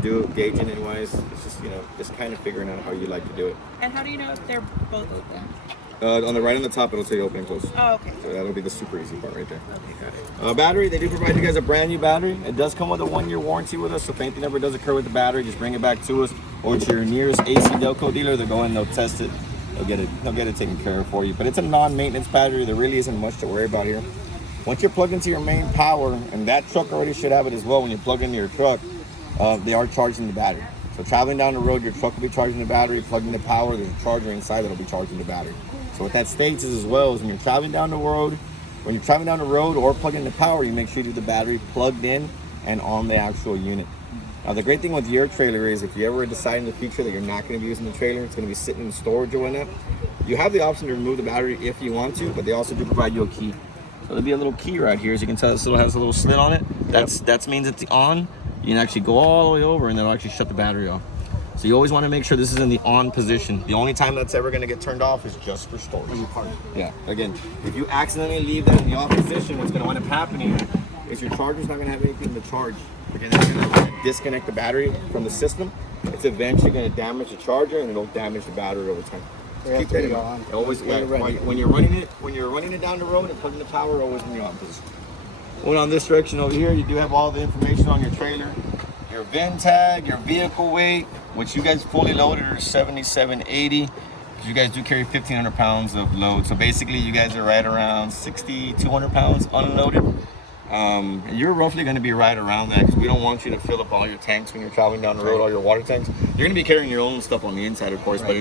do it, gauging it wise. It's just, you know, just kind of figuring out how you like to do it. And how do you know if they're both open? On the right on the top, it'll say open and close. Oh, okay. So that'll be the super easy part right there. Okay, got it. Battery, they do provide you guys a brand new battery. It does come with a 1-year warranty with us, so if anything ever does occur with the battery, just bring it back to us or to your nearest AC Delco dealer. They'll go in, they'll test it, they'll get it taken care of for you. But it's a non-maintenance battery. There really isn't much to worry about here. Once you're plugged into your main power, and that truck already should have it as well when you plug into your truck, they are charging the battery. So traveling down the road, your truck will be charging the battery, plugged into power, there's a charger inside that'll be charging the battery. So what that states is as well is when you're traveling down the road, or plugging into power, you make sure you do the battery plugged in and on the actual unit. Now the great thing with your trailer is if you ever decide in the future that you're not going to be using the trailer, it's going to be sitting in storage or whatnot, you have the option to remove the battery if you want to, but they also do provide you a key. So there'll be a little key right here. As you can tell, this little has a little slit on it. That means it's on. You can actually go all the way over and it'll actually shut the battery off. So you always want to make sure this is in the on position. The only time that's ever going to get turned off is just for storage. Yeah, again, if you accidentally leave that in the off position, what's going to wind up happening is your charger's not going to have anything to charge. Again, that's going to disconnect the battery from the system. It's eventually going to damage the charger and it'll damage the battery over time. So keep that in mind. Always, when you're running it down the road and plugging the power, always in the on position. Going on this direction over here, you do have all the information on your trailer. Your VIN tag, your vehicle weight, which you guys fully loaded are 7780. You guys do carry 1,500 pounds of load. So basically you guys are right around 6,200 pounds unloaded. And you're roughly gonna be right around that because we don't want you to fill up all your tanks when you're traveling down the road, all your water tanks. You're gonna be carrying your own stuff on the inside, of course, but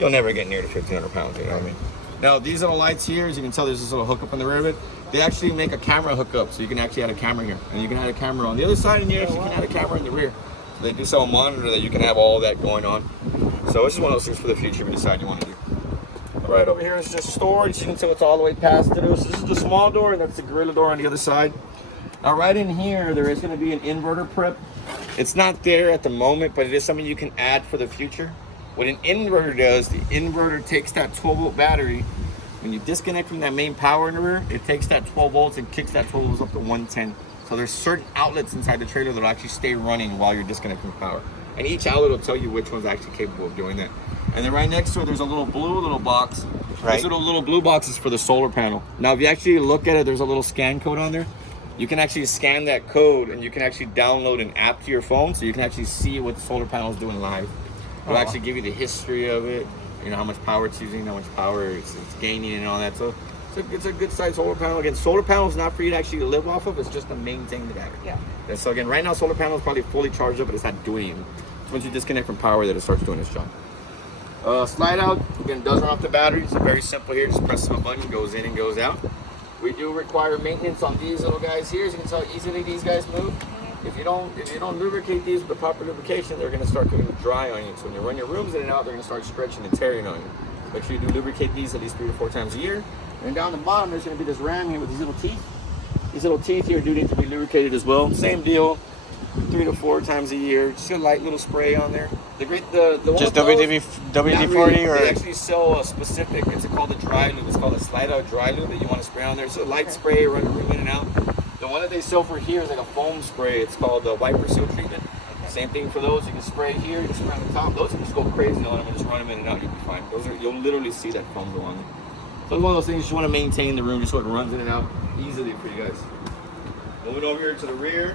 you'll never get near to 1,500 pounds, you know what I mean? Now these little lights here, as you can tell, there's this little hookup in the rear of it. They actually make a camera hookup, so you can actually add a camera here. And you can add a camera on the other side, and you actually can add a camera in the rear. So they do sell a monitor that you can have all that going on. So this is one of those things for the future if you decide you want to do. Right over here is just storage. You can see it's all the way past through. So this is the small door, and that's the Gorilla door on the other side. Now right in here, there is going to be an inverter prep. It's not there at the moment, but it is something you can add for the future. What an inverter does, the inverter takes that 12-volt battery. When you disconnect from that main power in the rear, it takes that 12 volts and kicks that 12 volts up to 110. So there's certain outlets inside the trailer that'll actually stay running while you're disconnecting power. And each outlet will tell you which one's actually capable of doing that. And then right next to it, there's a little box. Right. This little blue box is for the solar panel. Now, if you actually look at it, there's a little scan code on there. You can actually scan that code and you can actually download an app to your phone so you can actually see what the solar panel is doing live. It'll actually give you the history of it. You know, how much power it's using, how much power it's gaining and all that. So it's a good size solar panel. Again, solar panel is not for you to actually live off of, it's just to maintain the battery. Yeah. And so again, right now solar panel is probably fully charged up, but it's not doing anything. So once you disconnect from power, that it starts doing its job. Slide out, again, does run off the battery. It's very simple here, just press a button, goes in and goes out. We do require maintenance on these little guys here. As you can tell, easily these guys move. If you don't lubricate these with the proper lubrication, they're going to start getting dry on you. So when you run your rooms in and out, they're going to start stretching and tearing on you. Make sure you do lubricate these at least 3 to 4 times a year. And down the bottom, there's going to be this ram here with these little teeth. These little teeth here do need to be lubricated as well. Same deal, 3 to 4 times a year. Just a light little spray on there. Just WD-40 or? They actually sell a specific, it's called a dry lube. It's called a slide out dry lube that you want to spray on there. So a light spray, run the room in and out. The one that they sell for here is like a foam spray. It's called the wiper seal treatment. Same thing for those. You can spray here, you can spray on the top. Those you can just go crazy on them and just run them in and out. You'll be fine. You'll literally see that foam go on there. So it's one of those things you just want to maintain the room just so it runs in and out easily for you guys. Moving over here to the rear,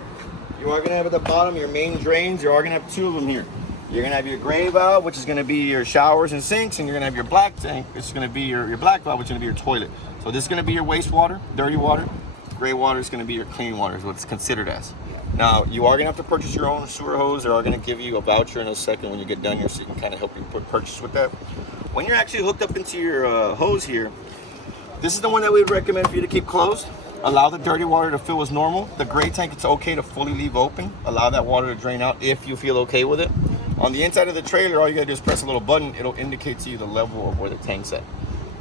you are going to have at the bottom your main drains. You are going to have 2 of them here. You're going to have your gray valve, which is going to be your showers and sinks, and you're going to have your black tank, which is going to be your black valve, which is going to be your toilet. So this is going to be your wastewater, dirty water. Gray water is going to be your clean water, is what it's considered as. Now, you are going to have to purchase your own sewer hose. They are going to give you a voucher in a second when you get done here, so you can kind of help you purchase with that. When you're actually hooked up into your hose here, this is the one that we would recommend for you to keep closed. Allow the dirty water to fill as normal. The gray tank, it's okay to fully leave open. Allow that water to drain out if you feel okay with it. On the inside of the trailer, all you got to do is press a little button. It'll indicate to you the level of where the tank's at.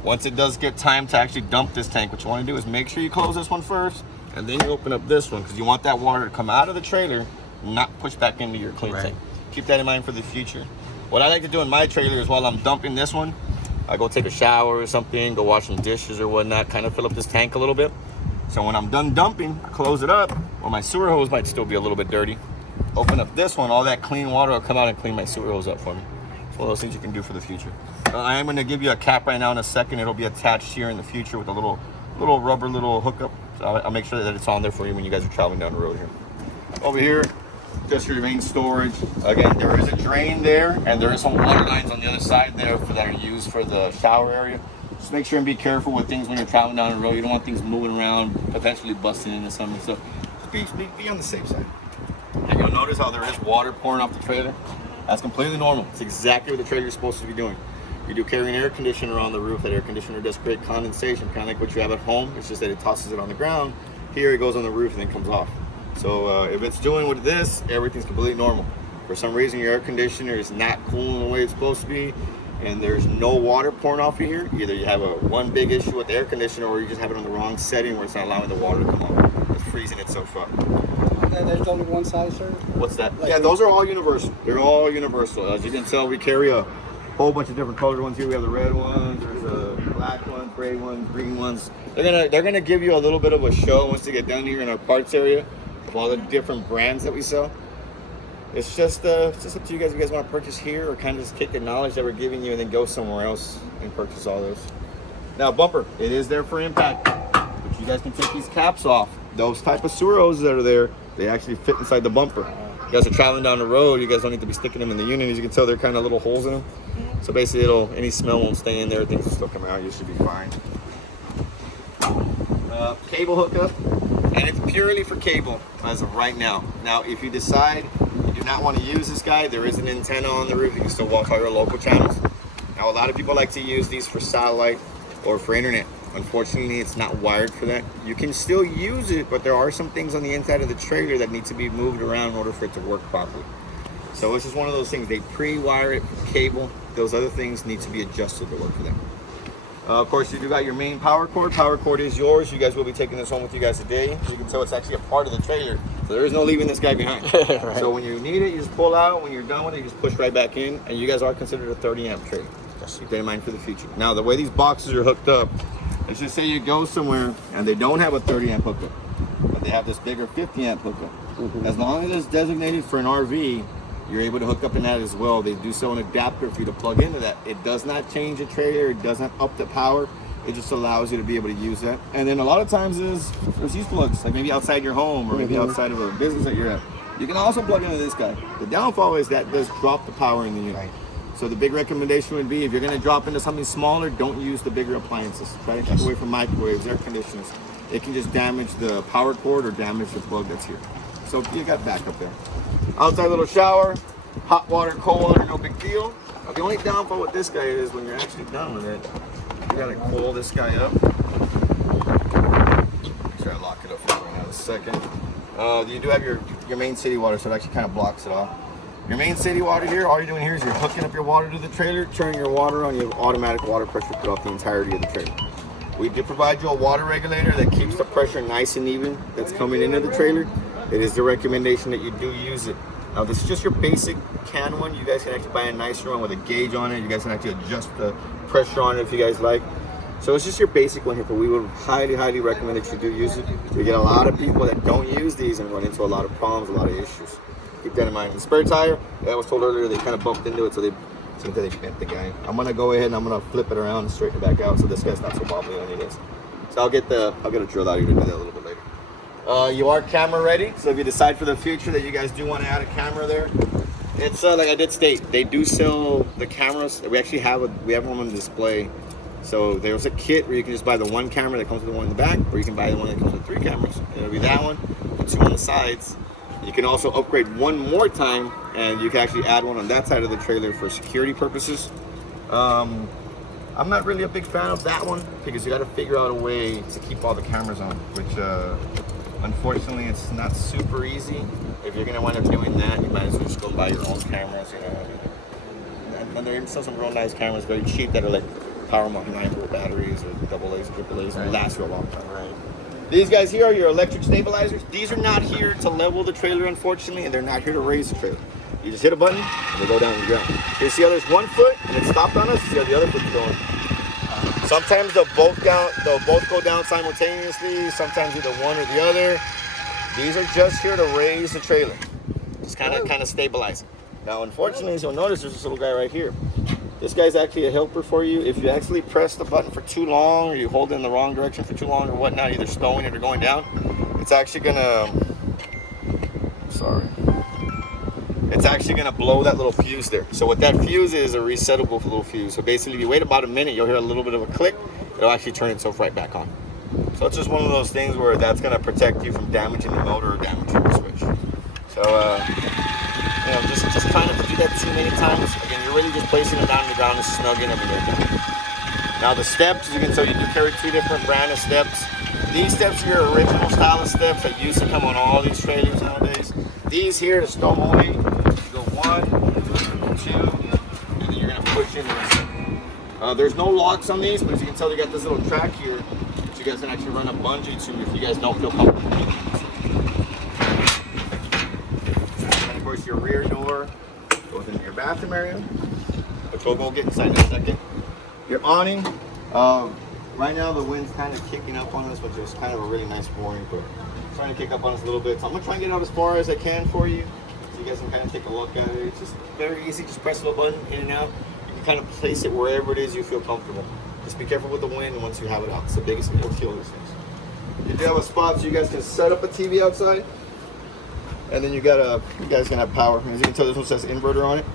Once it does get time to actually dump this tank, what you want to do is make sure you close this one first, and then you open up this one, because you want that water to come out of the trailer, not push back into your clean tank. Keep that in mind for the future. What I like to do in my trailer is while I'm dumping this one, I go take a shower or something, go wash some dishes or whatnot, kind of fill up this tank a little bit. So when I'm done dumping, I close it up, or my sewer hose might still be a little bit dirty. open up this one, all that clean water will come out and clean my sewer hose up for me. It's one of those things you can do for the future. I am going to give you a cap right now in a second. It'll be attached here in the future with a little rubber hookup. So I'll make sure that it's on there for you when you guys are traveling down the road here. Over here, just your main storage. Again, there is a drain there, and there is some water lines on the other side there that are used for the shower area. Just make sure and be careful with things when you're traveling down the road. You don't want things moving around, potentially busting into something. So just be on the safe side. And you'll notice how there is water pouring off the trailer. That's completely normal. It's exactly what the trailer is supposed to be doing. You do carry an air conditioner on the roof. That air conditioner does create condensation, kind of like what you have at home. It's just that it tosses it on the ground. Here it goes on the roof and then comes off. So if it's doing with this, everything's completely normal. For some reason, your air conditioner is not cooling the way it's supposed to be, and there's no water pouring off of here. Either you have one big issue with the air conditioner, or you just have it on the wrong setting where it's not allowing the water to come off. It's freezing itself up. And there's only one size, sir? What's that? Yeah, those are all universal. They're all universal. As you can tell, we carry a whole bunch of different colored ones here. We have the red ones, there's the black ones, gray ones, green ones. They're gonna give you a little bit of a show once they get down here in our parts area of all the different brands that we sell. It's just up to you guys if you guys want to purchase here, or kind of just take the knowledge that we're giving you and then go somewhere else and purchase all those. Now, bumper, it is there for impact, but you guys can take these caps off. Those type of sewer hoses that are there, they actually fit inside the bumper. You guys are traveling down the road, you guys don't need to be sticking them in the unit. As you can tell, they're kind of little holes in them. So basically, any smell won't stay in there. Things will still come out. You should be fine. Cable hookup, and it's purely for cable as of right now. Now, if you decide you do not want to use this guy, there is an antenna on the roof. You can still watch all your local channels. Now, a lot of people like to use these for satellite or for internet. Unfortunately, it's not wired for that. You can still use it, but there are some things on the inside of the trailer that need to be moved around in order for it to work properly. So it's just one of those things. They pre-wire it for cable. Those other things need to be adjusted to work for them. Of course, you do got your main power cord. Power cord is yours. You guys will be taking this home with you guys today. As you can tell, it's actually a part of the trailer. So there is no leaving this guy behind. Right. So when you need it, you just pull out. When you're done with it, you just push right back in. And you guys are considered a 30 amp trailer. Just keep that in mind for the future. Now, the way these boxes are hooked up, let's just say you go somewhere and they don't have a 30 amp hookup, but they have this bigger 50 amp hookup. As long as it's designated for an RV, you're able to hook up in that as well. They do sell an adapter for you to plug into that. It does not change the trailer. It doesn't up the power. It just allows you to be able to use that. And then a lot of times there's these plugs, like maybe outside your home or maybe outside of a business that you're at. You can also plug into this guy. The downfall is that does drop the power in the unit. Right. So the big recommendation would be, if you're going to drop into something smaller, don't use the bigger appliances. Try to keep away from microwaves, air conditioners. It can just damage the power cord or damage the plug that's here. So you got backup there. Outside little shower, hot water, cold water, no big deal. Now, the only downfall with this guy is when you're actually done with it, you gotta coil this guy up. Try to lock it up for you right now in a second. You do have your main city water, so it actually kind of blocks it off. Your main city water here, all you're doing here is you're hooking up your water to the trailer, turning your water on, you have automatic water pressure put off the entirety of the trailer. We do provide you a water regulator that keeps the pressure nice and even that's coming into the trailer. It is the recommendation that you do use it. Now, this is just your basic can one. You guys can actually buy a nicer one with a gauge on it. You guys can actually adjust the pressure on it if you guys like. So it's just your basic one here, but we would highly, highly recommend that you do use it. We get a lot of people that don't use these and run into a lot of problems, a lot of issues. Keep that in mind. The spare tire, I was told earlier, they kind of bumped into it, so they bent the guy. I'm gonna go ahead and I'm gonna flip it around and straighten it back out so this guy's not so wobbly on you guys. So I'll get a drill out here to do that a little bit later. You are camera ready, so if you decide for the future that you guys do want to add a camera there, it's like I did state, they do sell the cameras. We actually have one on display. So there's a kit where you can just buy the one camera that comes with the one in the back, or you can buy the one that comes with 3 cameras. It'll be that one, and 2 on the sides. You can also upgrade one more time, and you can actually add one on that side of the trailer for security purposes. I'm not really a big fan of that one because you got to figure out a way to keep all the cameras on, which unfortunately it's not super easy. If you're gonna wind up doing that, you might as well just go buy your own cameras, you know. And there are still some real nice cameras, very cheap, that are like power 9-volt batteries or AA's, AAA's, and last for a long time. Right. These guys here are your electric stabilizers. These are not here to level the trailer, unfortunately, and they're not here to raise the trailer. You just hit a button and they go down to the ground. You see how there's one foot and it stopped on us? See how the other foot's going? Sometimes they'll both go down simultaneously. Sometimes either one or the other. These are just here to raise the trailer. Just kind of stabilizing. Now, unfortunately, as you'll notice, there's this little guy right here. This guy's actually a helper for you. If you actually press the button for too long, or you hold it in the wrong direction for too long, or whatnot, either stowing it or going down, it's actually gonna. Sorry. It's actually gonna blow that little fuse there. So what that fuse is a resettable little fuse. So basically, if you wait about a minute, you'll hear a little bit of a click. It'll actually turn itself right back on. So it's just one of those things where that's gonna protect you from damaging the motor or damaging the switch. So you know, just try not to do that too many times. Again, you're really just placing them down on the ground and snugging them in. Now the steps, as you can tell, you do carry 2 different brand of steps. These steps are your original style of steps that used to come on all these trailers nowadays. These here, the stone only, you go 1, 2, and then you're gonna push into this. There's no locks on these, but as you can tell, they got this little track here that you guys can actually run a bungee to if you guys don't feel comfortable. And of course, your rear door goes into your bathroom area, which we'll go get inside in a second. Your awning, right now the wind's kind of kicking up on us, which is kind of a really nice warning, but it's trying to kick up on us a little bit. So I'm gonna try and get out as far as I can for you, so you guys can kind of take a look at it. It's just very easy, just press a little button, in and out. You can kind of place it wherever it is you feel comfortable. Just be careful with the wind once you have it out. It's the biggest thing that'll kill these things. You do have a spot so you guys can set up a TV outside, and then you guys can have power. As you can tell, this one says inverter on it.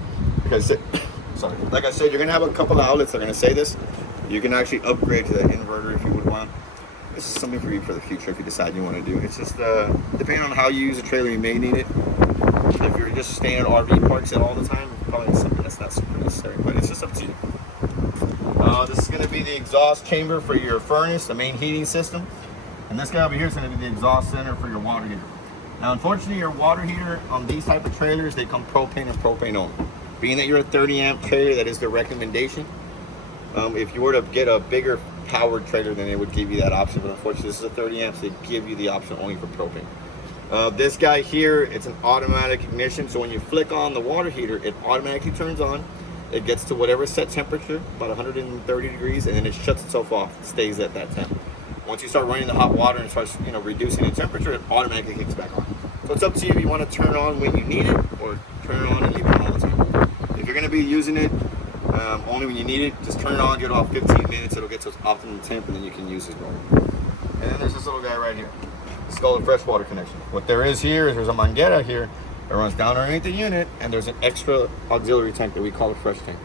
Like I said, you're gonna have a couple of outlets that are gonna say this. You can actually upgrade to that inverter if you would want. This is something for you for the future if you decide you want to do. It's just depending on how you use a trailer, you may need it. If you're just staying at RV parks all the time, probably something that's not super necessary, but it's just up to you. This is going to be the exhaust chamber for your furnace, the main heating system. And this guy over here is going to be the exhaust center for your water heater. Now, unfortunately, your water heater on these type of trailers, they come propane and propane only. Being that you're a 30 amp trailer, that is the recommendation. If you were to get a bigger powered trailer, then it would give you that option. But unfortunately, this is a 30 amp, so they give you the option only for propane. This guy here, it's an automatic ignition. So when you flick on the water heater, it automatically turns on. It gets to whatever set temperature, about 130 degrees, and then it shuts itself off. It stays at that temp. Once you start running the hot water and starts, reducing the temperature, it automatically kicks back on. So it's up to you if you want to turn it on when you need it, or turn it on and leave it on all the time. If you're going to be using it only when you need it, just turn it on, give it off 15 minutes, it'll get to its optimum temp, and then you can use it. And then there's this little guy right here. It's called a freshwater connection. What there is here is there's a manguera here that runs down underneath the unit, and there's an extra auxiliary tank that we call a fresh tank.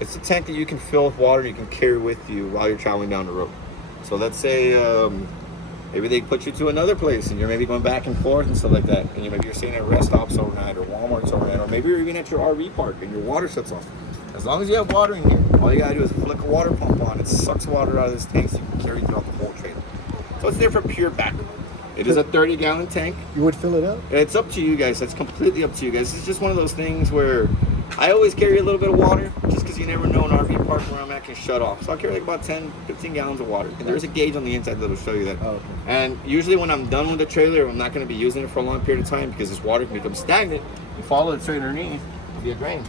It's a tank that you can fill with water you can carry with you while you're traveling down the road. So let's say maybe they put you to another place and you're maybe going back and forth and stuff like that, and maybe you're staying at rest stops overnight or Walmart's overnight, or maybe you're even at your RV park and your water shuts off. As long as you have water in here, all you gotta do is flick a water pump on. It sucks water out of this tank so you can carry throughout the whole trailer. So it's there for pure backup. It is a 30-gallon tank. You would fill it up? It's up to you guys. That's completely up to you guys. It's just one of those things where I always carry a little bit of water just because you never know an RV park where I'm at can shut off. So I'll carry like about 10, 15 gallons of water. And there's a gauge on the inside that'll show you that. Oh, okay. And usually when I'm done with the trailer, I'm not going to be using it for a long period of time because this water can become stagnant. You follow the trailer underneath, it'll be a drain.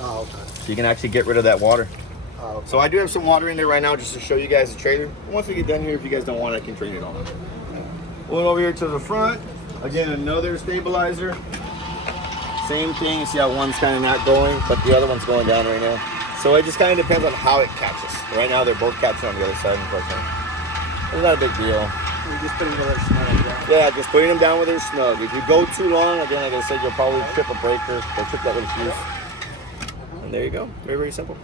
Oh, okay. So you can actually get rid of that water. Oh, okay. So I do have some water in there right now just to show you guys the trailer. And once we get done here, if you guys don't want it, I can drain it all. Going over here to the front, again, another stabilizer. Same thing, you see how one's kind of not going, but the other one's going down right now. So it just kind of depends on how it catches. Right now, they're both catching on the other side, unfortunately. It's not a big deal. We just put it in there snug. Yeah, just putting them down where they're snug. If you go too long, again, like I said, you'll probably trip a breaker or trip that little fuse. And there you go. Very, very simple.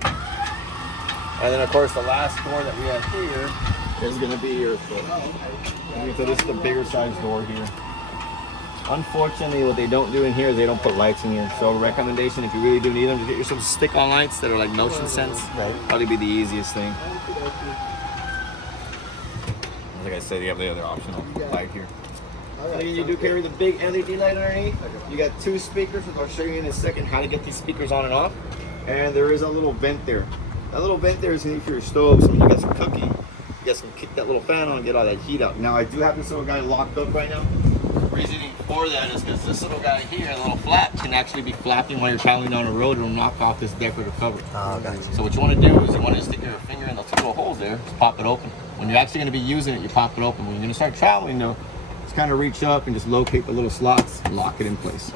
And then, of course, the last door that we have here is going to be your foot. So this is the bigger size door here. Unfortunately, what they don't do in here is they don't put lights in here. So recommendation, if you really do need them, to get yourself stick-on lights that are like motion sense. Right. Probably be the easiest thing. Like I said, you have the other optional light here. And then you do carry the big LED light underneath. You got 2 speakers, which I'll show you in a second how to get these speakers on and off. And there is a little vent there. That little vent there is neat for your stove, so when you got some cooking, you guys can kick that little fan on and get all that heat out. Now I do have this little guy locked up right now. The reasoning for that is because this little guy here, the little flap, can actually be flapping while you're traveling down the road. It'll knock off this decorative cover. Oh, gotcha. So what you want to do is you want to stick your finger in the 2 little holes there, just pop it open. When you're actually going to be using it, you pop it open. When you're going to start traveling though, just kind of reach up and just locate the little slots and lock it in place.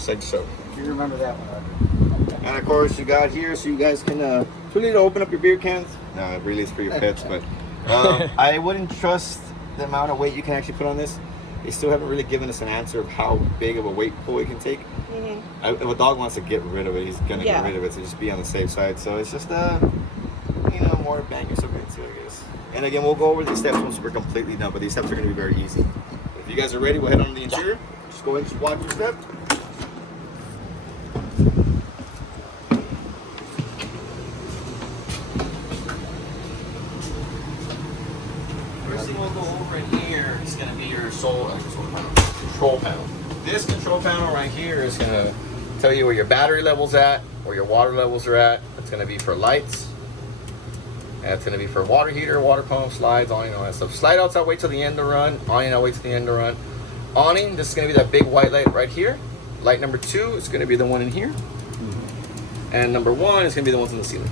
just like so. You remember that one, And of course, you got here so you guys can. It's really to open up your beer cans. No, it really is for your pets, but I wouldn't trust the amount of weight you can actually put on this. They still haven't really given us an answer of how big of a weight pull it can take. If a dog wants to get rid of it, he's gonna get rid of it. So just be on the safe side. So it's just more bang yourself into, I guess. And again, we'll go over these steps once we're completely done. But these steps are gonna be very easy. If you guys are ready, we'll head on to the interior. Just go ahead and watch your step. First thing we'll go over in here is going to be your control panel. This control panel right here is going to tell you where your battery level's at, where your water levels are at. It's going to be for lights. And it's going to be for water heater, water pump, slides, awning, all that stuff. Slide outs, I'll wait till the end to run. Awning, I'll wait till the end to run. Awning, this is going to be that big white light right here. Light number 2 is going to be the one in here. And number 1 is going to be the ones in the ceiling.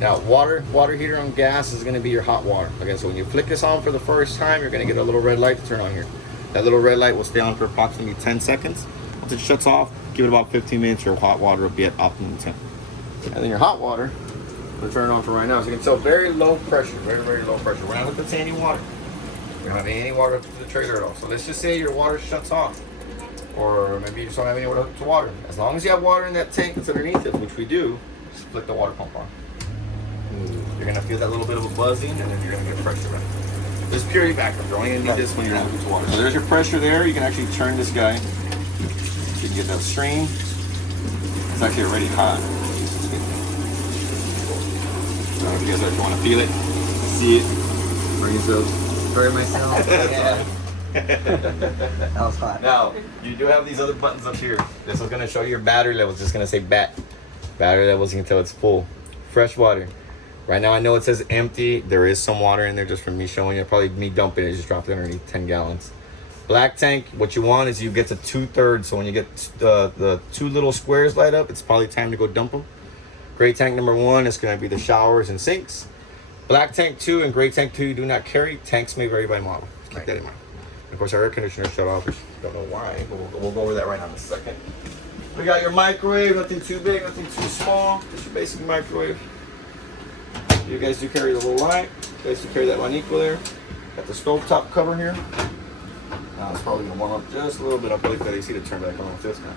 Now, water heater on gas is going to be your hot water. Okay, so when you flick this on for the first time, you're going to get a little red light to turn on here. That little red light will stay on for approximately 10 seconds. Once it shuts off, give it about 15 minutes, your hot water will be at optimum temp. And then your hot water, we'll turn it on for right now. So you can tell very low pressure, very, very low pressure. We're not going to put any water. We don't have any water up to the trailer at all. So let's just say your water shuts off. Or maybe you just don't have anywhere to water. As long as you have water in that tank that's underneath it, which we do, just flick the water pump on. You're gonna feel that little bit of a buzzing, and then you're gonna get pressure back. This is purely backup. You're only gonna need this when you're moving to water. So there's your pressure there. You can actually turn this guy. So you can get that stream. It's actually already hot. I don't know if you guys actually want to feel it, see it, bring yourselves. For myself. Yeah. That was hot. Now, you do have these other buttons up here. This is going to show you your battery levels. It's going to say battery levels. You can tell it's full. Fresh water. Right now, I know it says empty. There is some water in there just from me showing you. Probably me dumping it. Just dropped it underneath 10 gallons. Black tank, what you want is you get to 2/3. So when you get the 2 little squares light up, it's probably time to go dump them. Gray tank number 1 is going to be the showers and sinks. Black tank 2 and gray tank 2 do not carry. Tanks may vary by model. Keep that in mind. Of course, our air conditioner shut off, which don't know why, but we'll go over that right now in a second. We got your microwave, nothing too big, nothing too small, just your basic microwave. You guys do carry the little light, you guys do carry that Lanico there. Got the stove top cover here. Now it's probably gonna warm up just a little bit. I'll wait for the AC to turn back on with this guy.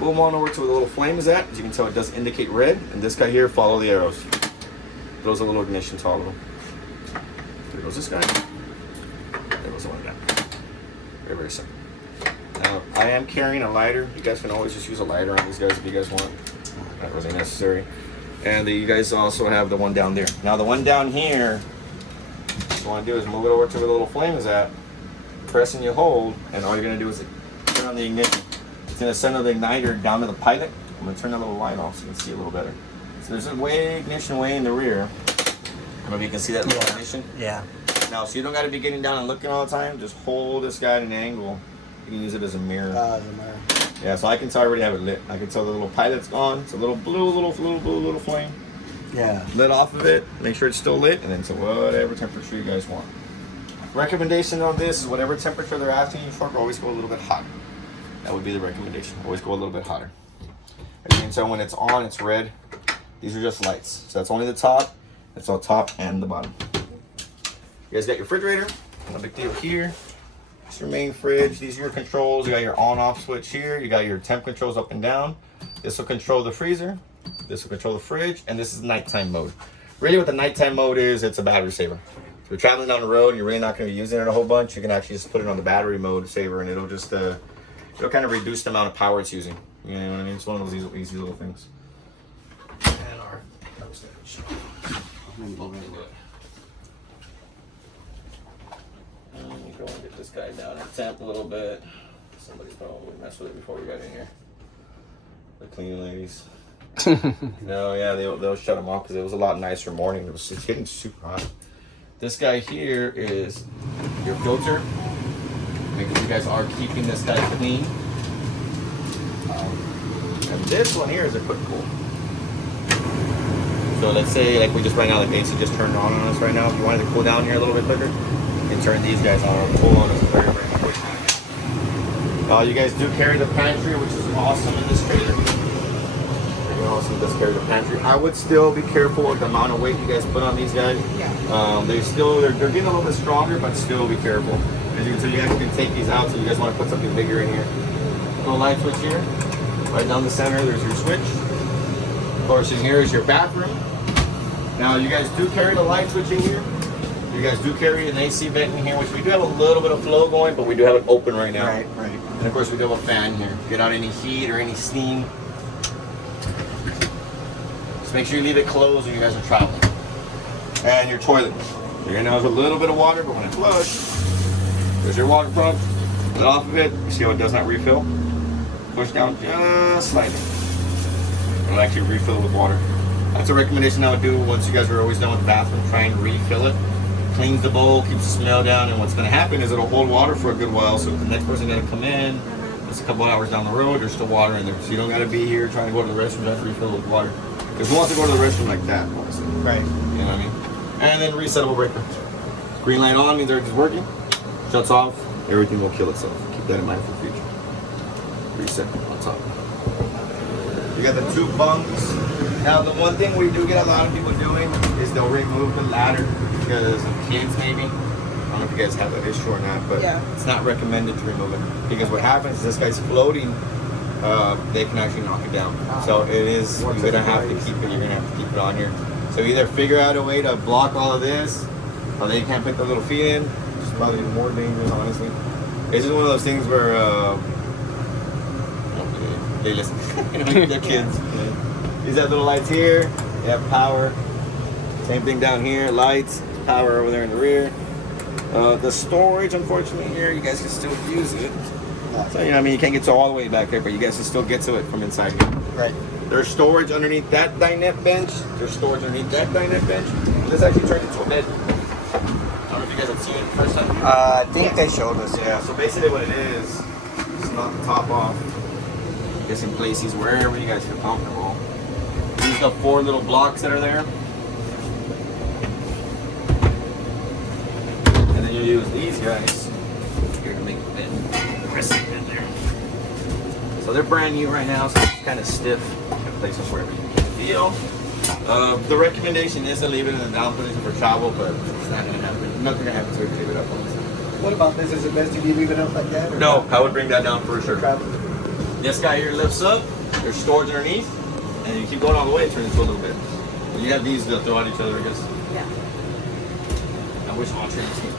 We'll on over to where the little flame is at. As you can tell, it does indicate red, and this guy here, follow the arrows. Throws a little ignition toggle. There goes this guy. There goes the one guy. Very, very simple. Now, I am carrying a lighter. You guys can always just use a lighter on these guys if you guys want. Not really necessary. And you guys also have the one down there. Now, the one down here, what you want to do is move it over to where the little flame is at. Press and you hold, and all you're going to do is turn on the ignition. It's going to send the igniter down to the pilot. I'm going to turn that little light off so you can see a little better. So there's a ignition way in the rear. I don't know if you can see that little ignition. Yeah. Now, so you don't got to be getting down and looking all the time. Just hold this guy at an angle. You can use it as a mirror. Yeah, so I can tell I already have it lit. I can tell the little pilot's on. It's a little blue, little flame. Yeah. Lit off of it. Make sure it's still lit, and then to whatever temperature you guys want. Recommendation on this is whatever temperature they're asking you for, always go a little bit hotter. That would be the recommendation. Always go a little bit hotter. As you can tell, when it's on, it's red. These are just lights. So that's only the top. That's on top and the bottom. You guys got your refrigerator. No big deal here. It's your main fridge. These are your controls. You got your on-off switch here. You got your temp controls up and down. This will control the freezer. This will control the fridge. And this is nighttime mode. Really what the nighttime mode is, it's a battery saver. If you're traveling down the road and you're really not going to be using it a whole bunch, you can actually just put it on the battery mode saver, and it'll just it'll kind of reduce the amount of power it's using. You know what I mean? It's one of those easy little things. And our go and get this guy down at temp a little bit. Somebody's probably messed with it before we got in here. The cleaning ladies. No, yeah, they'll shut them off because it was a lot nicer morning. It's getting super hot. This guy here is your filter. Make sure you guys are keeping this guy clean. And this one here is a quick cool. So let's say like we just right now, the AC just turned on us right now. If you wanted to cool down here a little bit quicker, you can turn these guys on. Cool on us very, very quick. You guys do carry the pantry, which is awesome in this trailer. Pretty awesome, does carry the pantry. I would still be careful with the amount of weight you guys put on these guys. Yeah. They're getting a little bit stronger, but still be careful. As you can see, you guys can take these out, so you guys want to put something bigger in here. Little light switch here. Right down the center, there's your switch. Of course, in here is your bathroom. Now, you guys do carry the light switch in here. You guys do carry an AC vent in here, which we do have a little bit of flow going, but we do have it open right now. Right. And of course, we do have a fan here. Get out any heat or any steam. Just make sure you leave it closed when you guys are traveling. And your toilet. You're gonna have a little bit of water, but when it's flush, there's your water pump. Let off of it. You see how it does not refill? Push down just slightly. It'll actually refill with water. That's a recommendation I would do once you guys are always done with the bathroom. Try and refill it. Cleans the bowl, keeps the smell down, and what's going to happen is it'll hold water for a good while. So if the next person got to come in, it's a couple hours down the road, there's still water in there. So you don't got to be here trying to go to the restroom, just refill it with water. Because who wants to go to the restroom like that, honestly? Right. You know what I mean? And then resettable breaker. Green light on means everything's working. Shuts off, everything will kill itself. Keep that in mind for the future. Reset on top. You got the two bunks. Now the one thing we do get a lot of people doing is they'll remove the ladder because of kids maybe. I don't know if you guys have that issue or not, but it's not recommended to remove it. Because what happens is this guy's floating, they can actually knock it down. So it is, you're gonna have to keep it, you're gonna have to keep it on here. So either figure out a way to block all of this, or they can't put the little feet in, which is probably more dangerous, honestly. It's just one of those things where they listen. You know, they're kids. These have little lights here. They have power. Same thing down here. Lights, power over there in the rear. The storage, unfortunately, here you guys can still use it. So you know, I mean, you can't get to all the way back there, but you guys can still get to it from inside here. Right. There's storage underneath that dinette bench. There's storage underneath that dinette bench. This actually turned into a bed. I don't know if you guys have seen it the first time. I think they showed us. Yeah. So basically, what it is knock the top off. Get some places wherever you guys feel comfortable. Use the 4 little blocks that are there. And then you use these guys here to make the bed. Press it in there. So they're brand new right now, so it's kind of stiff. You can place them wherever you feel. The recommendation is to leave it in the down position for travel, but it's not going to happen. Nothing going to happen to it if you leave it up on this. What about this? Is it best if you leave it up like that? Or No, not? I would bring that down for sure. Travel. This guy here lifts up, there's storage underneath, and you keep going all the way, it turns into a little bit. And you have these that throw at each other, I guess. Yeah. I wish all trains came.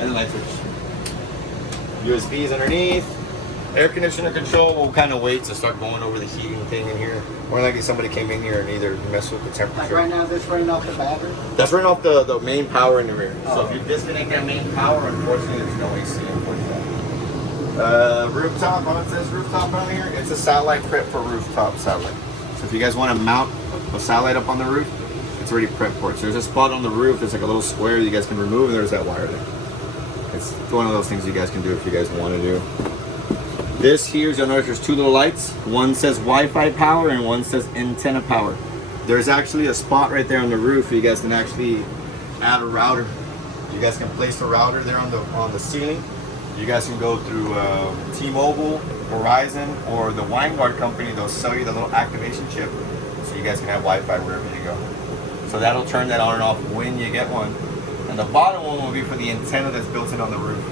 And the light switch. USBs underneath. Air conditioner control will kind of wait to start going over the heating thing in here. More likely somebody came in here and either messed with the temperature. Like right now, this running off the battery. That's running off the main power in the rear. So if you disconnect that main power, unfortunately, there's no AC, unfortunately. Rooftop, oh, it says rooftop on here. It's a satellite prep for rooftop satellite. So if you guys want to mount a satellite up on the roof, it's already prepped for it. So there's a spot on the roof, there's like a little square that you guys can remove, and there's that wire there. It's one of those things you guys can do if you guys want to do. This here, you'll notice there's 2 little lights. One says Wi-Fi power and one says antenna power. There's actually a spot right there on the roof where you guys can actually add a router. You guys can place the router there on the ceiling. You guys can go through T-Mobile, Verizon, or the Winegard company. They'll sell you the little activation chip, so you guys can have Wi-Fi wherever you go. So that'll turn that on and off when you get one. And the bottom one will be for the antenna that's built in on the roof.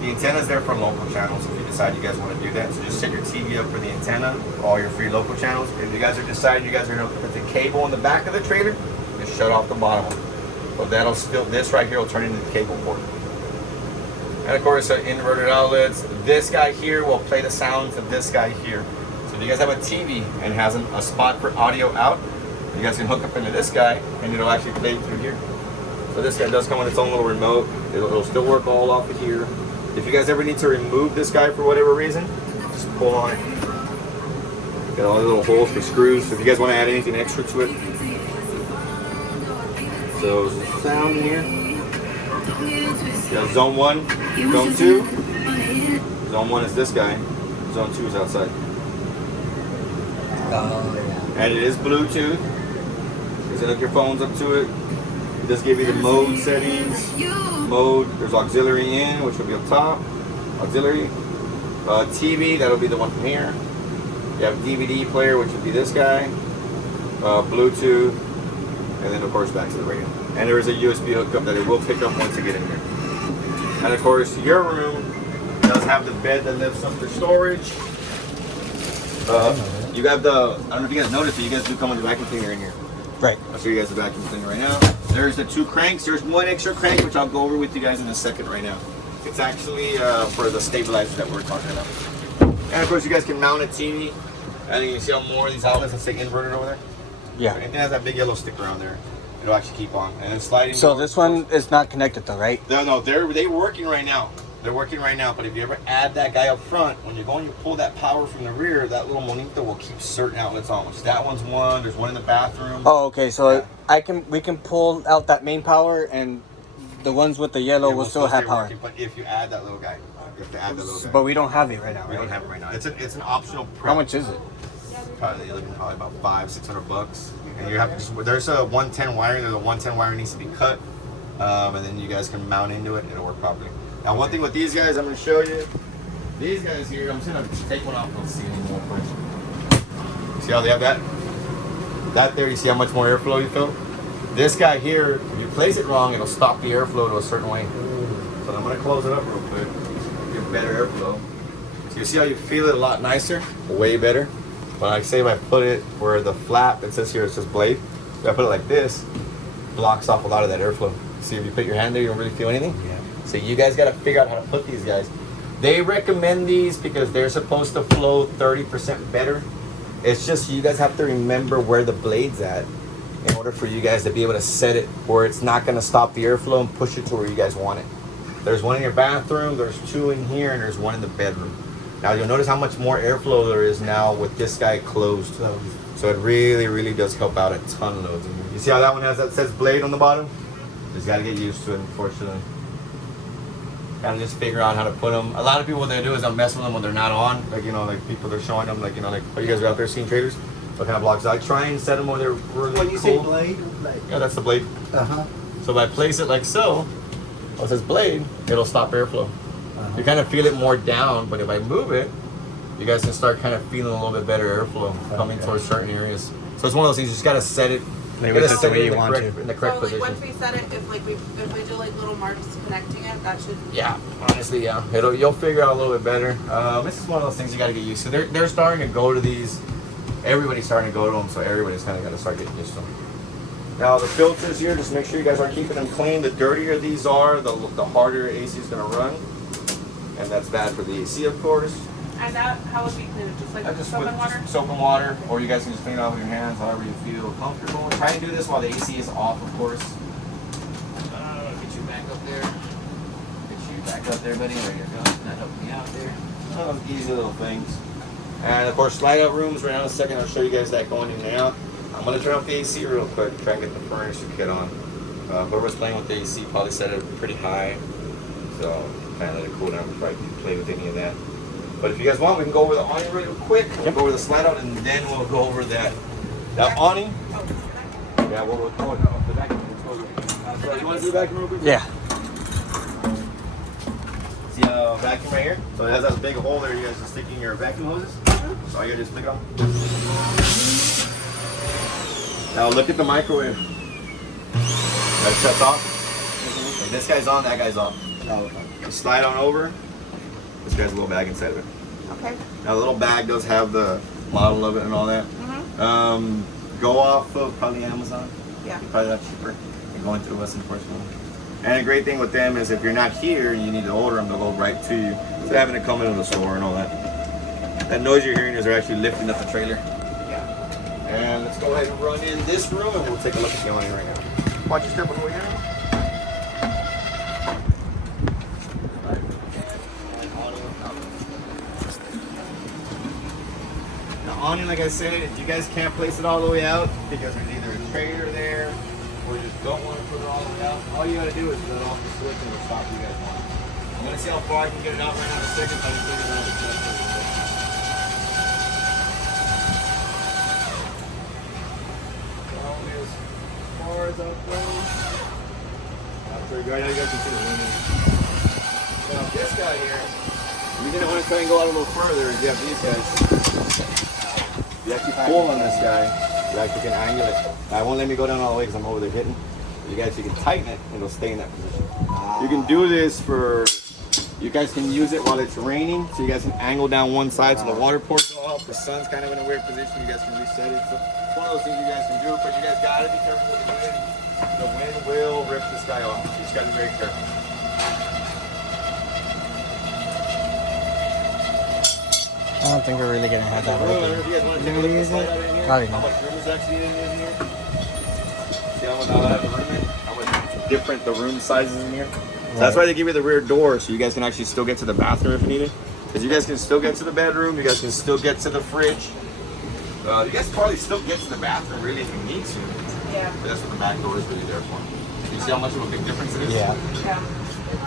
The antenna is there for local channels if you decide you guys want to do that. So just set your TV up for the antenna, for all your free local channels. If you guys are deciding you guys are going to put the cable in the back of the trailer, just shut off the bottom one. But that'll still, this right here will turn into the cable port. And of course, inverted outlets. This guy here will play the sounds of this guy here. So if you guys have a TV and has a spot for audio out, you guys can hook up into this guy and it'll actually play through here. So this guy does come with its own little remote. It'll still work all off of here. If you guys ever need to remove this guy for whatever reason, just pull on it. Got all the little holes for screws. So if you guys want to add anything extra to it. So there's the sound in here. You got zone 1, zone 2. Zone 1 is this guy. Zone 2 is outside. Oh, yeah. And it is Bluetooth. You can hook your phones up to it. It does give you the mode settings. Mode, there's auxiliary in, which will be up top. auxiliary. TV, that'll be the one from here. You have DVD player, which would be this guy. Bluetooth, and then of course back to the radio. And there is a USB hookup that it will pick up once you get in here. And of course, your room does have the bed that lifts up for storage. You have the, I don't know if you guys noticed, but you guys do come with the vacuum cleaner in here. Right. I'll show you guys the vacuum cleaner right now. There's the 2 cranks. There's one extra crank, which I'll go over with you guys in a second right now. It's actually for the stabilizer that we're talking about. And of course, you guys can mount a TV. And you can see how more of these outlets that say inverted over there? Yeah. Anything that has that big yellow sticker on there, it'll actually keep on. And then sliding. So this one is not connected though, right? No, they're working right now. They're working right now, but if you ever add that guy up front, when you're going to pull that power from the rear, that little monito will keep certain outlets on. Which that one's one. There's one in the bathroom. Oh, okay. So Yeah. we can pull out that main power, and the ones with the yellow will still have power. Working, but if you add that little guy, you have to add the little guy. But we don't have it right now, We right? don't have it right now. It's an optional. Prep. How much is it? Probably you're looking probably about $500-600. And you have to just, there's a 110 wiring. There's a 110 wire needs to be cut, and then you guys can mount into it. It'll work properly. Now, one thing with these guys, I'm going to show you. These guys here, I'm just going to take one off and see anymore. See how they have that? That there, you see how much more airflow you feel? This guy here, if you place it wrong, it'll stop the airflow to a certain way. So I'm going to close it up real quick. Get better airflow. So you see how you feel it a lot nicer? Way better. But like say if I put it where the flap, it says here, it says blade. If I put it like this, blocks off a lot of that airflow. See, if you put your hand there, you don't really feel anything. Yeah. So you guys got to figure out how to put these guys. They recommend these because they're supposed to flow 30% better. It's just you guys have to remember where the blade's at in order for you guys to be able to set it where it's not going to stop the airflow and push it to where you guys want it. There's one in your bathroom, there's 2 in here, and there's 1 in the bedroom. Now you'll notice how much more airflow there is now with this guy closed. So it really, really does help out a ton loads. You see how that one has that says blade on the bottom? Just gotta get used to it, unfortunately. Gotta just figure out how to put them. A lot of people, what they do is they'll mess with them when they're not on. Like, you know, like people they're showing them, like, you know, like, oh, you guys are out there seeing traders? What kind of blocks? I try and set them where they're really When you cool. say blade, blade. Yeah, that's the blade. Uh-huh. So if I place it like so, well, it says blade, it'll stop airflow. You kind of feel it more down, but if I move it, you guys can start kind of feeling a little bit better airflow coming towards certain areas. So it's one of those things, you just got to set it. Play with it the way you want to. In the correct So like position. once we set it, if we do like little marks connecting it, that should. Yeah, honestly, yeah. You'll figure out a little bit better. This is one of those things you got to get used to. They're starting to go to these. Everybody's starting to go to them, so everybody's kind of got to start getting used to them. Now the filters here, just make sure you guys are keeping them clean. The dirtier these are, the harder AC is going to run, and that's bad for the AC, of course. And that, how would we clean it? Just like Just soap with and water? soap and water, or you guys can just clean it off with your hands, however you feel comfortable. Try and do this while the AC is off, of course. Get you back up there. Get you back up there, buddy. There you go. That helped me out there. Oh, easy little things. And of course, slide out rooms. Right now in a second, I'll show you guys that going in and out. I'm gonna turn off the AC real quick. Try and get the furniture kit on. Whoever's playing with the AC probably set it pretty high, so kind of let it cool down before I play with any of that. But if you guys want, we can go over the awning real quick. We'll go over the slide out, and then we'll go over that awning. Yeah, we'll go the vacuum. So you want to do the vacuum real quick? Yeah. See a vacuum right here? So it has that big hole there. You guys just stick in your vacuum hoses. So all you gotta just flick it on. Now look at the microwave. That shuts off. And this guy's on, that guy's off. You slide on over. This guy's a little bag inside of it. Okay. Now the little bag does have the model of it and all that. Go off of probably Amazon. Yeah. Probably not cheaper than going through us, unfortunately. And the great thing with them is if you're not here and you need to order them, they'll go right to you. So having to come into the store and all that. That noise you're hearing is they're actually lifting up the trailer. Yeah. And let's go ahead and run in this room and we'll take a look at the awning right now. Watch your step before you enter. The awning, like I said, if you guys can't place it all the way out because there's either a trailer there or you just don't want to put it all the way out, all you gotta do is let off the switch and it'll stop you guys want. I'm gonna see how far I can get it out right now in a second. So I can figure it out exactly. As far as up goes. That's pretty good. Now you guys can see the room. Now this guy here, reason I want to try and go out a little further is you have these guys. You actually pull on this guy, you actually can angle it. Now, it won't let me go down all the way because I'm over there hitting. You guys, you can tighten it and it'll stay in that position. You can do this for, you guys can use it while it's raining, so you guys can angle down one side so the water portion will help. The sun's kind of in a weird position, you guys can reset it. So it's one of those things you guys can do, but you guys gotta be careful with the wind. The wind will rip this guy off. You just gotta be very careful. I don't think we're really gonna have that I don't know open. if you guys want to take a look at the slide out in here. Probably How not. much room is actually in here? See how much I have the room in? How much different the room sizes in here? So that's why they give you the rear door, so you guys can actually still get to the bathroom if you need it. Because you guys can still get to the bedroom, you guys can still get to the fridge. You guys probably still get to the bathroom really if you need to. Yeah. But that's what the back door is really there for. You see how much of a big difference it is? Yeah. Yeah.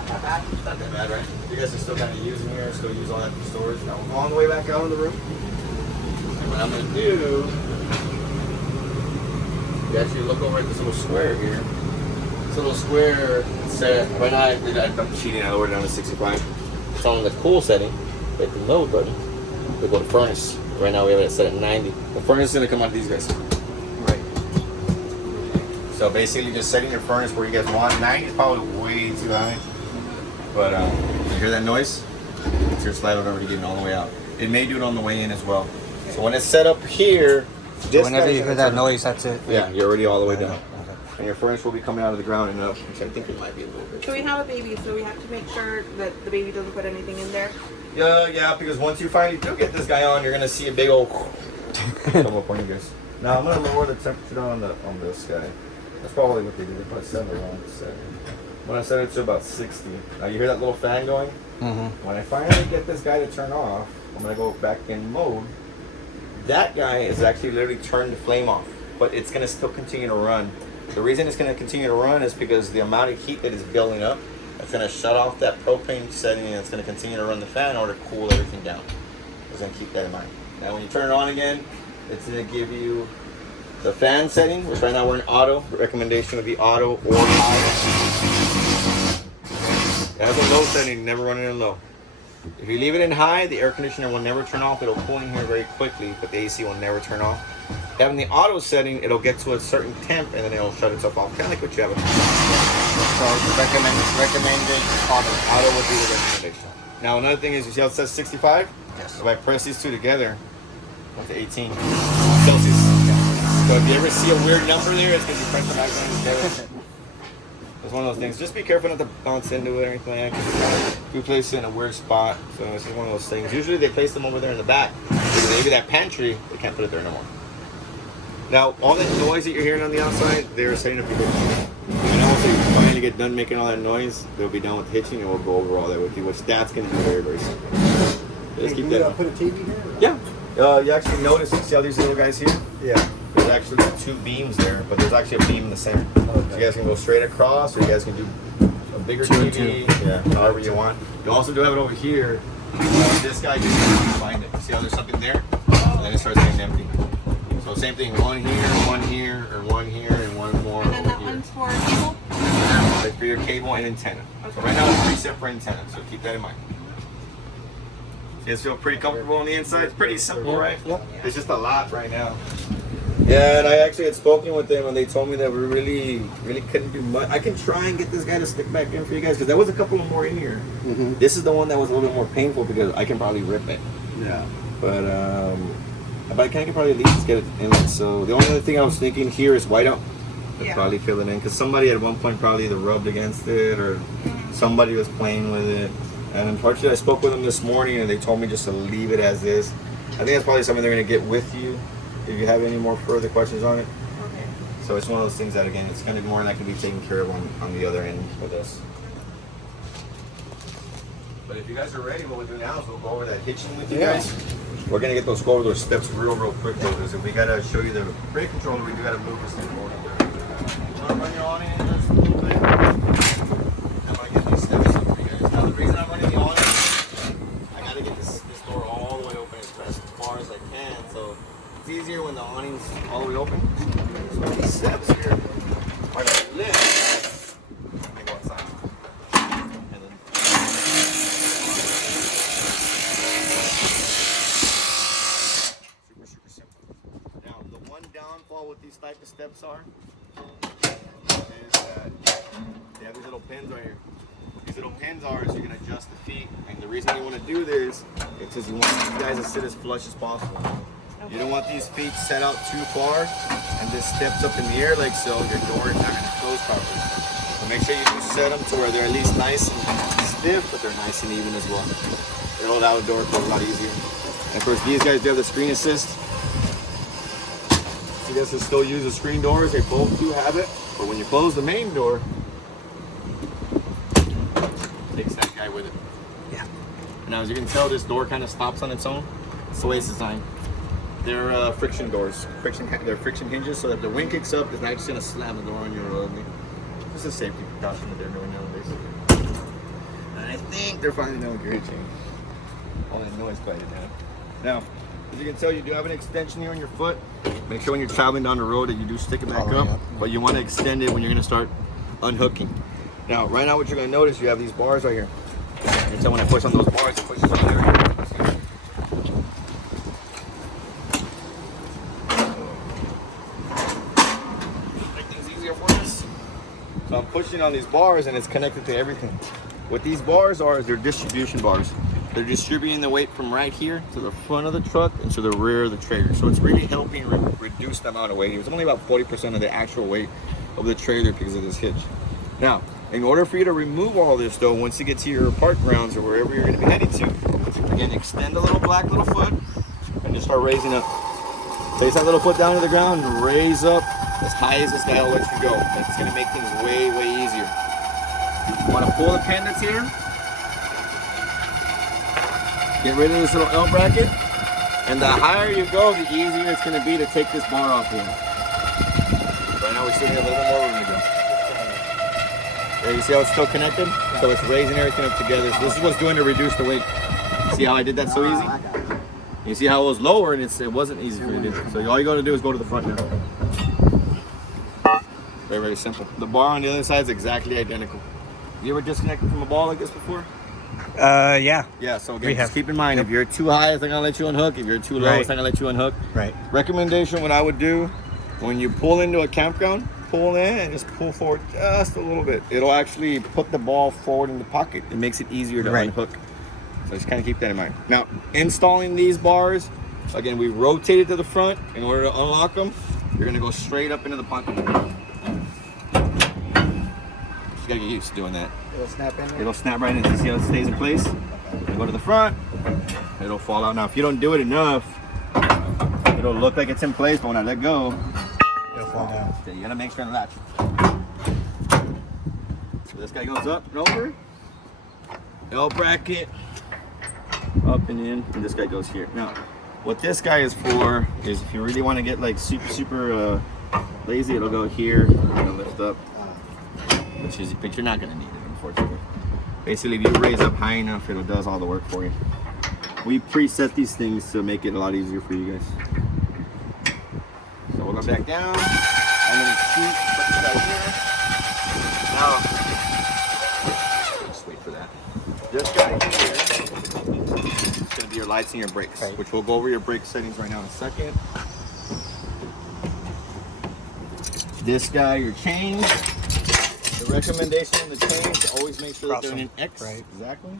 Not bad. Not that bad, right? You guys are still kind of using here, still use all that for storage. Now we'll go all the way back out of the room. And what I'm gonna do, you actually look over at this little square here. This little square set, right now I'm cheating, I lowered it down to 65. It's on the cool setting, hit the load button, we go to furnace. Right now we have it set at 90. The furnace is gonna come out of these guys. Right. So basically just setting your furnace where you guys want. 90 is probably way too high. But you hear that noise? It's your slide over to get it all the way out. It may do it on the way in as well. So when it's set up here, So whenever you hear that noise, that's it. yeah, you're already all the way down. Okay. And your furnace will be coming out of the ground and up, which I think it might be a little bit. So we have a baby, so we have to make sure that the baby doesn't put anything in there. Yeah, because once you finally do get this guy on, you're gonna see a big old come up on you guys. Now I'm gonna lower the temperature down on this guy. That's probably what they did. They put 7 on the set. I'm gonna set it to about 60. Now you hear that little fan going? Mm-hmm. When I finally get this guy to turn off, I'm gonna go back in mode. That guy is actually literally turned the flame off, but it's gonna still continue to run. The reason it's gonna continue to run is because the amount of heat that is building up, it's gonna shut off that propane setting and it's gonna continue to run the fan in order to cool everything down. Just gonna keep that in mind. Now when you turn it on again, it's gonna give you the fan setting, which right now we're in auto. The recommendation would be auto or high. It has a low setting, never run it in low. If you leave it in high, the air conditioner will never turn off. It'll cool in here very quickly, but the AC will never turn off. Having the auto setting, it'll get to a certain temp and then it'll shut itself off. Kind of like what you have. So recommended auto. Auto would be the recommendation. Now another thing is, you see how it says 65? Yes. If I press these two together, went to 18 Celsius. So if you ever see a weird number there, it's because you press the back one together. It's one of those things. Just be careful not to bounce into it or anything like that. We place it in a weird spot, so this is one of those things. Usually they place them over there in the back because maybe that pantry, they can't put it there no more. Now, all that noise that you're hearing on the outside, they're setting up your hitching. And also, you finally get done making all that noise, they'll be done with hitching and we'll go over all that with you, which that's going to be very, very simple. Just keep that. Put a TV here? Yeah. You actually notice, see all these little guys here? Yeah. There's actually 2 beams there, but there's actually a beam in the center. So you guys can go straight across, or you guys can do a bigger 2 and TV. 2. Yeah, however you want. You also do have it over here. This guy just find it. See how there's something there? And then it starts getting empty. So same thing, one here, or one here, and one more And then over that here. one's for cable. Like for your cable and antenna. So right now it's preset for antenna, so keep that in mind. You guys feel pretty comfortable on the inside? It's pretty simple, right? Yep. It's just a lot right now. Yeah, and I actually had spoken with them and they told me that we really couldn't do much. I can try and get this guy to stick back in for you guys because there was a couple of more in here. Mm-hmm. This is the one that was a little bit more painful because I can probably rip it. Yeah. But I can probably at least get it in there. So the only other thing I was thinking here is whiteout. I'd Yeah. probably fill it in because somebody at one point probably either rubbed against it or somebody was playing with it. And unfortunately, I spoke with them this morning and they told me just to leave it as is. I think that's probably something they're going to get with you if you have any more further questions on it. Okay. So it's one of those things that, again, it's going to be more than that can be taken care of on the other end with us. But if you guys are ready, what we'll do now is we'll go over that hitching with you guys. We're going to go over those steps real quick though, because if we got to show you the brake controller, we do got to move this thing forward. You want to run your awning in just a little bit? I'm going to get these steps up for you guys. Now the reason I'm running the awning, I got to get this door all the way open as far as I can. So it's easier when the awning's all the way open. So these steps here are going to lift. Let me go outside. And then downfall with these type of steps are is that they have these little pins right here. These little pins are so you can adjust the feet, and the reason you want to do this is because you want you guys to sit as flush as possible. You don't want these feet set out too far and this steps up in the air like so, your door is not going to close properly. So make sure you do set them to where they're at least nice and stiff, but they're nice and even as well. It'll allow the door to close a lot easier. And of course, these guys do have the screen assist. So you guys can still use the screen doors. They both do have it, but when you close the main door, it takes that guy with it. Yeah. Now, as you can tell, this door kind of stops on its own. It's the way it's designed. They're friction doors. They're friction hinges, so that if the wind kicks up, it's not just gonna slam the door on you or just a safety precaution that they're doing nowadays. And I think they're finally doing a great change. All that noise quieted down. Now, as you can tell, you do have an extension here on your foot. Make sure when you're traveling down the road that you do stick it back up, but you want to extend it when you're gonna start unhooking. Now, right now, what you're gonna notice, you have these bars right here. You can tell when I push on those bars, it pushes on there. So I'm pushing on these bars and it's connected to everything. What these bars are is they're distribution bars. They're distributing the weight from right here to the front of the truck and to the rear of the trailer. So it's really helping reduce the amount of weight. It's only about 40% of the actual weight of the trailer because of this hitch. Now, in order for you to remove all this though, once you get to your park grounds or wherever you're gonna be heading to, again, extend the little black little foot and just start raising up. Place that little foot down to the ground and raise up as high as this guy will let you go. That's going to make things way, way easier. You want to pull the pin that's here. Get rid of this little L bracket. And the higher you go, the easier it's going to be to take this bar off here. Right now we're sitting a little more room to go. There, you see how it's still connected? So it's raising everything up together. So this is what's doing to reduce the weight. See how I did that so easy? You see how it was lower and it wasn't easy for you to do. So all you got to do is go to the front now. Very, very simple. The bar on the other side is exactly identical. You ever disconnected from a ball like this before? Yeah. Yeah, so again, just keep in mind, if you're too high, it's not gonna let you unhook. If you're too low, it's not gonna let you unhook. Right. Recommendation, what I would do, when you pull into a campground, pull in and just pull forward just a little bit. It'll actually put the ball forward in the pocket. It makes it easier to unhook. So just kind of keep that in mind. Now, installing these bars, again, we rotate it to the front. In order to unlock them, you're gonna go straight up into the pocket. You gotta get used to doing that. It'll snap in there? It'll snap right in. You see how it stays in place? You go to the front, it'll fall out. Now, if you don't do it enough, it'll look like it's in place, but when I let go, it'll fall down. So you gotta make sure and latch. So this guy goes up and over. L bracket, up and in, and this guy goes here. Now, what this guy is for is if you really want to get like super lazy, it'll go here, and lift up. But you're not gonna need it, unfortunately. Basically, if you raise up high enough, it does all the work for you. We preset these things to make it a lot easier for you guys. So we'll go back down. I'm gonna shoot, put this guy here. Now, just wait for that. This guy here is gonna be your lights and your brakes, which we'll go over your brake settings right now in a second. This guy, your chains. The recommendation in the chains to always make sure that they're in an X. Right. Exactly.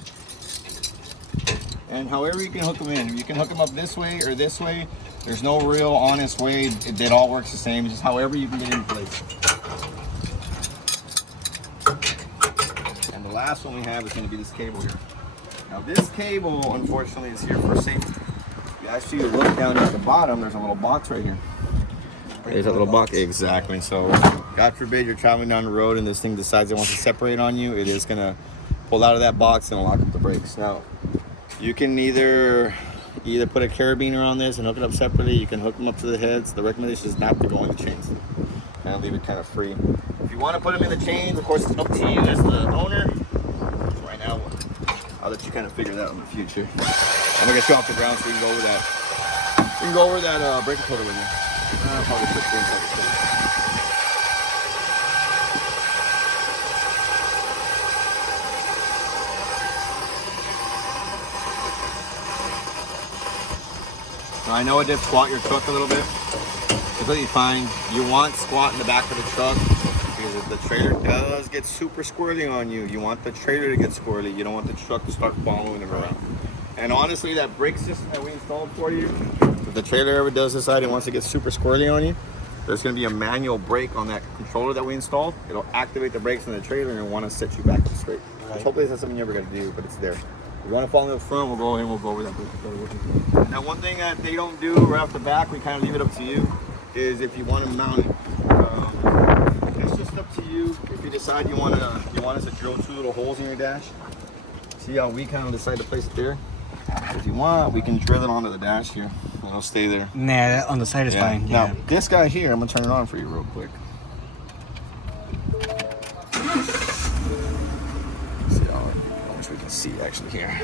And however you can hook them in. You can hook them up this way or this way. There's no real honest way. It all works the same. It's just however you can get in place. And the last one we have is going to be this cable here. Now this cable, unfortunately, is here for safety. You actually look down at the bottom, there's a little box right here. There's that little box. Exactly. So, God forbid you're traveling down the road and this thing decides it wants to separate on you. It is going to pull out of that box and lock up the brakes. Now, you can either put a carabiner on this and hook it up separately. You can hook them up to the heads. The recommendation is not to go in the chains. And leave it kind of free. If you want to put them in the chains, of course, it's up to you as the owner. Right now, I'll let you kind of figure that out in the future. I'm going to get you off the ground so we can go over that. We can go over that brake encoder with you. Probably put you inside the chain. Now, I know it did squat your truck a little bit. completely fine. You want squat in the back of the truck because if the trailer does get super squirrely on you, you want the trailer to get squirrely. You don't want the truck to start following them around. And honestly, that brake system that we installed for you, if the trailer ever does decide it wants to get super squirrely on you, there's going to be a manual brake on that controller that we installed. It'll activate the brakes on the trailer and want to set you back up straight. Which hopefully it's not something you ever got to do, but it's there. If you want to follow in the front, we'll go ahead and we'll go over that. Now, one thing that they don't do right off the back, we kind of leave it up to you, is if you want to mount it. It's just up to you. If you decide you want us to drill 2 little holes in your dash. See how we kind of decide to place it there? If you want, we can drill it onto the dash here. And it'll stay there. Nah, on the side is fine. Now, Yeah. this guy here, I'm going to turn it on for you real quick. See how much we can see actually here.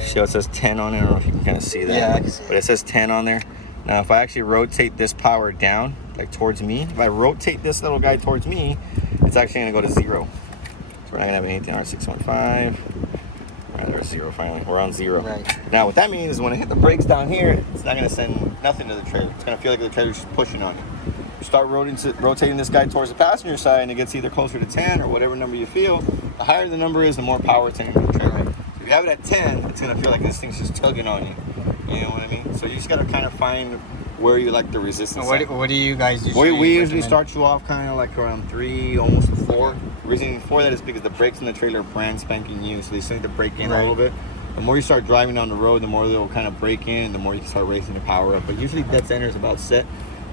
See how it says 10 on it? I don't know if you can kind of see that. Yeah, I can see but it says 10 on there. Now, if I actually rotate this power down, like towards me, if I rotate this little guy towards me, it's actually going to go to 0. So we're not going to have anything. R615. There's 0 finally. We're on 0. Right. Now what that means is when I hit the brakes down here, it's not going to send nothing to the trailer. It's going to feel like the trailer's just pushing on you. You start rotating this guy towards the passenger side and it gets either closer to 10 or whatever number you feel. The higher the number is, the more power it's sending to the trailer. So if you have it at 10, it's going to feel like this thing's just tugging on you. You know what I mean? So you just got to kind of find where you like the resistance. What do you guys usually We usually recommend? start you off kind of like around 3, almost 4. The reason for that is because the brakes in the trailer are brand spanking new, so they still need to break in a little bit. The more you start driving down the road, the more they'll kind of break in, and the more you can start racing the power up. But usually dead center is about set,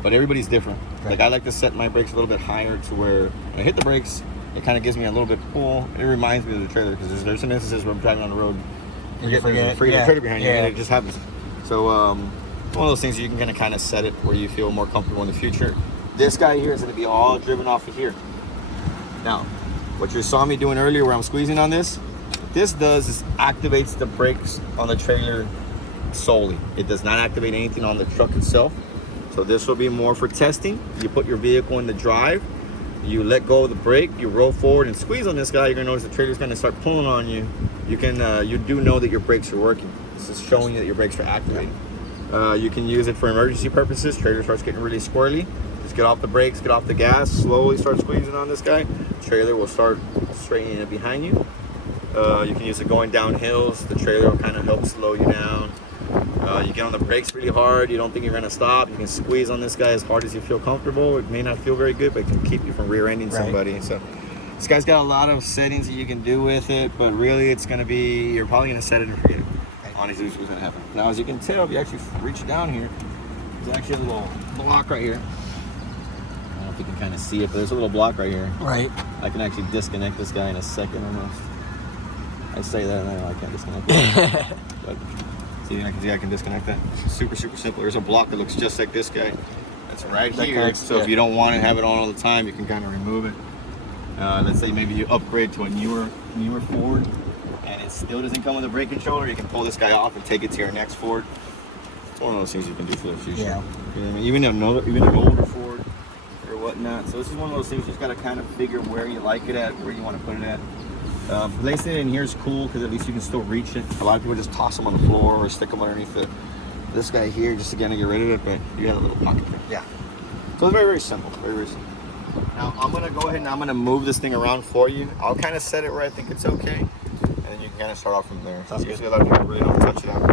but everybody's different. Right. Like I like to set my brakes a little bit higher to where when I hit the brakes, it kind of gives me a little bit pull. It reminds me of the trailer because there's some instances where I'm driving on the road, You forget. the trailer behind you, Yeah. and it just happens. So one of those things you can kind of set it where you feel more comfortable in the future. This guy here is going to be all driven off of here. Now, what you saw me doing earlier where I'm squeezing on this, what this does is activates the brakes on the trailer solely. It does not activate anything on the truck itself. So this will be more for testing. You put your vehicle in the drive, you let go of the brake, you roll forward and squeeze on this guy, you're going to notice the trailer's going to start pulling on you. You do know that your brakes are working. This is showing you that your brakes are activated. You can use it for emergency purposes. Trailer starts getting really squirrely. Just get off the brakes, get off the gas, slowly start squeezing on this guy. Trailer will start straightening it behind you. You can use it going down hills. The trailer will kind of help slow you down. You get on the brakes really hard. You don't think you're going to stop. You can squeeze on this guy as hard as you feel comfortable. It may not feel very good, but it can keep you from rear-ending somebody. So this guy's got a lot of settings that you can do with it, but really it's going to be, you're probably going to set it and forget it. Honestly, this is what's going to happen. Now, as you can tell, if you actually reach down here, there's actually a little block right here. I don't know if you can kind of see it, but there's a little block right here. Right. I can actually disconnect this guy in a second almost. I say that and then I can't disconnect it. But see, I can disconnect that. Super, super simple. There's a block that looks just like this guy. That's right here. So if you don't want to have it on all the time, you can kind of remove it. Let's say maybe you upgrade to a newer Ford and it still doesn't come with a brake controller. You can pull this guy off and take it to your next Ford. It's one of those things you can do for the future. Yeah. You know what I mean? Even an older Ford or whatnot. So this is one of those things you just got to kind of figure where you like it at, where you want to put it at. Placing it in here is cool because at least you can still reach it. A lot of people just toss them on the floor or stick them underneath this guy here just again to get rid of it, but you got a little pocket there. Yeah. So it's very, very simple. Very, very simple. Now I'm gonna go ahead and I'm gonna move this thing around for you. I'll kind of set it where I think it's okay, and then you can kind of start off from there. Usually a lot of people really don't touch it out.